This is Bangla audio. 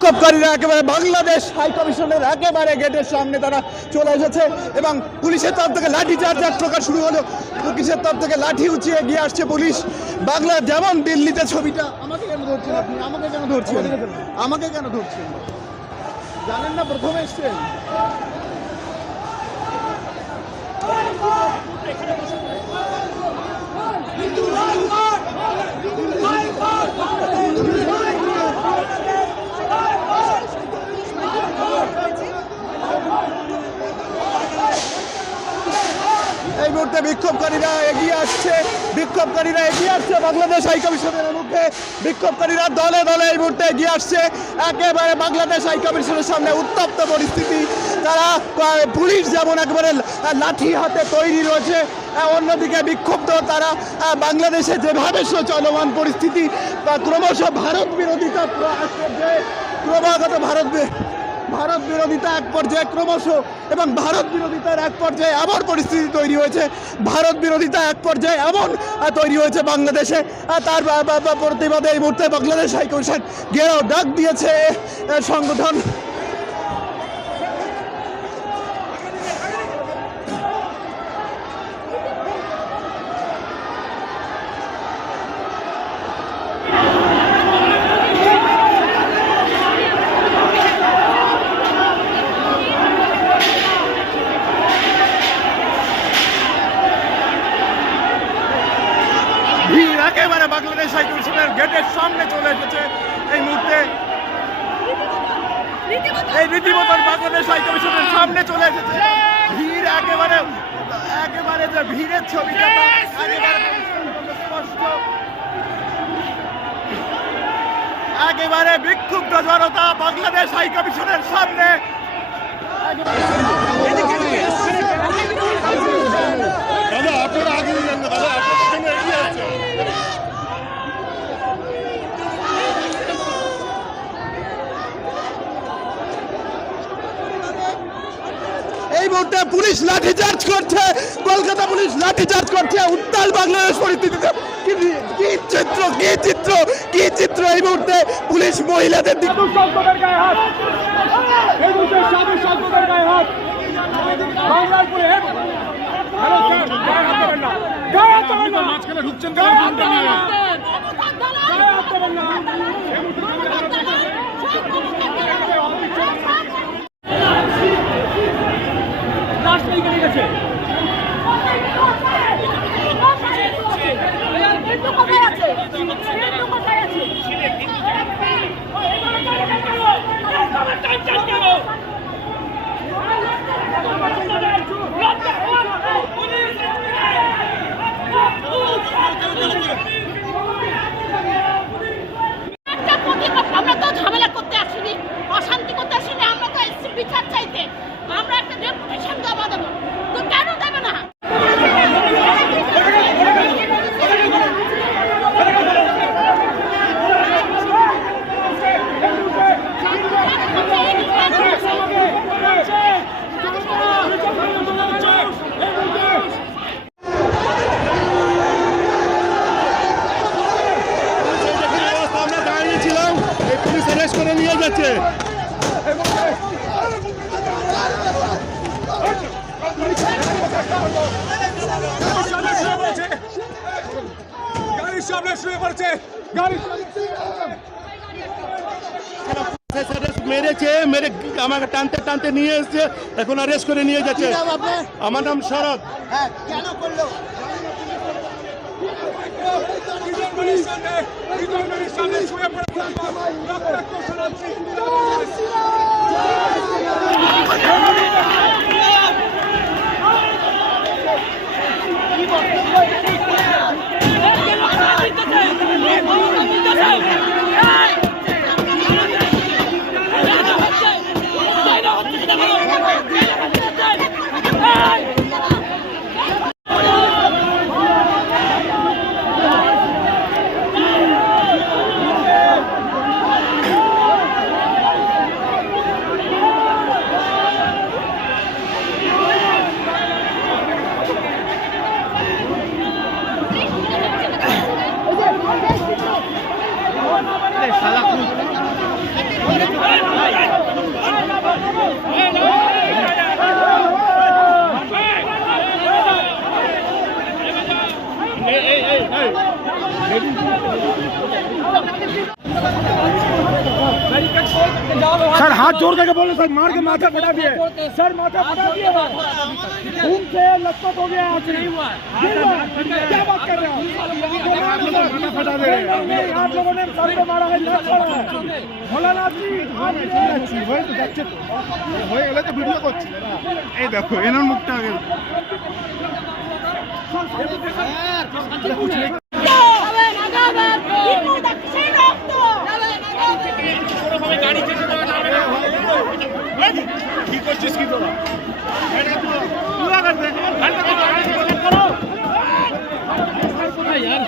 বিক্ষোভকারীরা একেবারে বাংলাদেশ হাই কমিশনের একেবারে গেটের সামনে তারা চলে এসেছে এবং পুলিশের তরফ থেকে লাঠিচার্জ এক প্রকার শুরু হলো। পুলিশের তরফ থেকে লাঠি উঁচিয়ে এগিয়ে আসছে পুলিশ। বাংলা যেমন দিল্লিতে ছবিটা। আমাকে কেন ধরছেন আপনি? আমাকে কেন ধরছেন? আমাকে কেন ধরছেন? জানেন না প্রথমে এসছেন? এই মুহূর্তে বিক্ষোভকারীরা এগিয়ে আসছে বাংলাদেশ হাই কমিশনের মুখে। বিক্ষোভকারীরা দলে দলে এই মুহূর্তে এগিয়ে আসছে একেবারে বাংলাদেশ হাই কমিশনের সামনে। উত্তপ্ত পরিস্থিতি। তারা পুলিশ যেমন একেবারে লাঠি হাতে তৈরি রয়েছে, অন্যদিকে বিক্ষুব্ধ তারা বাংলাদেশে যেভাবে চলমান পরিস্থিতি ক্রমশ ভারত বিরোধিতা ক্রমাগত ভারত বিরোধিতা এক পর্যায়ে ক্রমশ এবং ভারত বিরোধিতার এক পর্যায়ে এমন পরিস্থিতি তৈরি হয়েছে, ভারত বিরোধিতা এক পর্যায়ে এমন তৈরি হয়েছে বাংলাদেশে। তার প্রতিবাদে এই মুহূর্তে বাংলাদেশ হাইকমিশন ঘেরাও ডাক দিয়েছে সংগঠন। একেবারে বাংলাদেশ হাই কমিশনের গেটের সামনে চলে এসেছে এই মুহূর্তে। এই রীতিমতন বাংলাদেশ হাই কমিশনের সামনে চলে এসেছে ভিড়। একেবারে যে ভিড়ের ছবিটা স্পষ্ট। একেবারে বিক্ষুব্ধ জনতা বাংলাদেশ হাই কমিশনের সামনে। এই মুহূর্তে পুলিশ লাঠিচার্জ করছে, কলকাতা পুলিশ লাঠিচার্জ করছে উত্তাল বাংলাদেশ পরিস্থিতিতে। কি চিত্র এই মুহূর্তে পুলিশ মহিলাদের দিকে ঢুকছেন। আমরা তো ঝামেলা করতে আসিনি, অশান্তি করতে আসিনি, আমরা তো এসেছি বিচার চাইতে। আমরা একটা রেপুটেশন জমা দেবো, তো কেন দেবে না? করে নিয়ে যাচ্ছে। গাড়ির সামনে শুয়ে পড়ছে। মেরেছে, মেরে আমাকে টানতে টানতে নিয়ে এসছে, এখন অ্যারেস্ট করে নিয়ে যাচ্ছে। আমার নাম শরৎ। কেন করলো? সামনে শুয়ে পড়েছে। सर हाथ जोड़ करके बोले सर मार के माथा फटा दिए सर माथा फटा दिए खून से लथपथ हो गया क्या बात कर रहे हो फटा दे आप लोगों ने सर को मारा है भोलानाथ जी যাচ্ছে তো হয়ে গেলে তো ভিডিও করছি এই দেখো এনার মুখটা আগে কি করছিস কি তোরা পুরা করবে यार